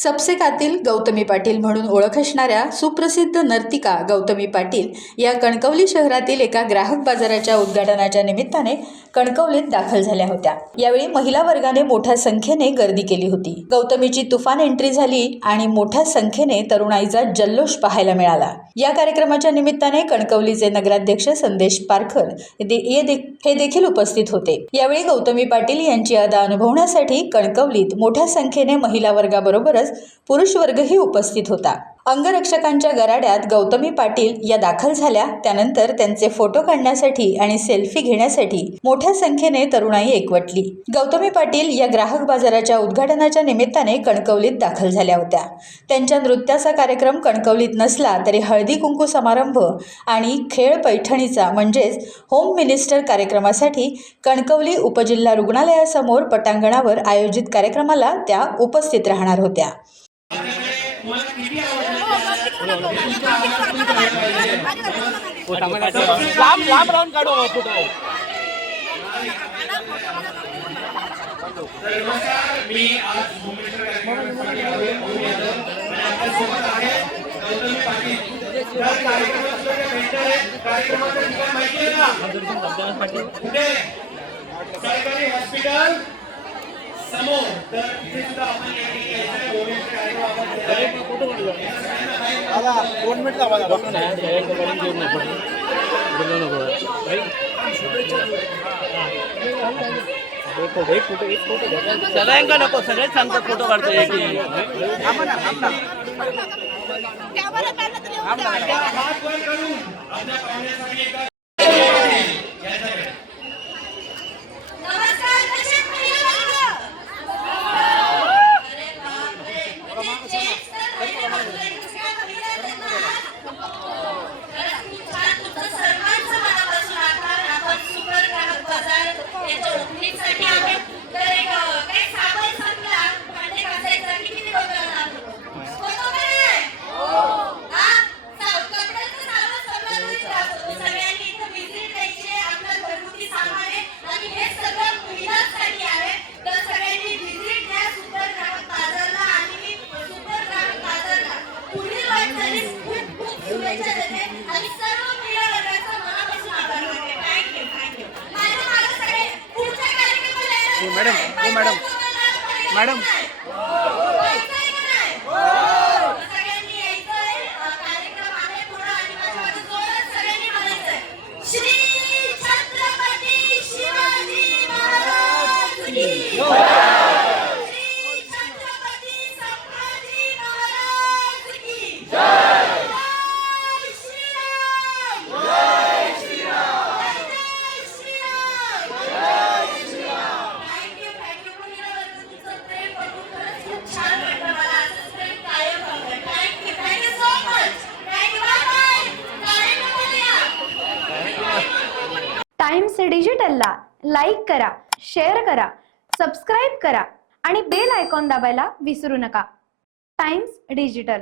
सपसेकातील गौतमी पाटील म्हणून ओळख असणाऱ्या सुप्रसिद्ध नर्तिका गौतमी पाटील या कणकवली शहरातील एका ग्राहक बाजाराच्या उद्घाटनाच्या निमित्ताने कणकवलीत दाखल झाल्या होत्या। यावेळी महिला वर्गाने मोठ्या संख्येने गर्दी केली होती। गौतमीची तुफान एंट्री झाली आणि मोठ्या संख्येने तरुणाईचा जल्लोष पाहायला मिळाला। या कार्यक्रमाच्या निमित्ताने कणकवलीचे नगराध्यक्ष संदेश पारकर हे देखील उपस्थित होते। यावेळी गौतमी पाटील यांची अदा अनुभवण्यासाठी कणकवलीत मोठ्या संख्येने महिला वर्गाबरोबरच पुरुष वर्गही उपस्थित होता। अंगरक्षकांच्या गराड्यात गौतमी पाटील या दाखल झाल्या। त्यानंतर त्यांचे फोटो काढण्यासाठी आणि सेल्फी घेण्यासाठी मोठ्या संख्येने तरुणाई एकवटली। गौतमी पाटील या ग्राहक बाजाराच्या उद्घाटनाच्या निमित्ताने कणकवलीत दाखल झाल्या होत्या। त्यांच्या नृत्याचा कार्यक्रम कणकवलीत नसला तरी हळदी कुंकू समारंभ आणि खेळ पैठणीचा म्हणजेच होम मिनिस्टर कार्यक्रमासाठी कणकवली उपजिल्हा रुग्णालयासमोर पटांगणावर आयोजित कार्यक्रमाला त्या उपस्थित राहणार होत्या। लांब राहून काढू फोटो। मी आज सरकारी हॉस्पिटल समोर तर तिथे सुद्धा आपण सगळ्यांना नको, सगळेच सांगतात फोटो काढतो एक मॅडम टाइम्स डिजिटलला लाईक करा, शेअर करा, सबस्क्राईब करा आणि बेल आयकॉन दाबायला विसरू नका। Times digital.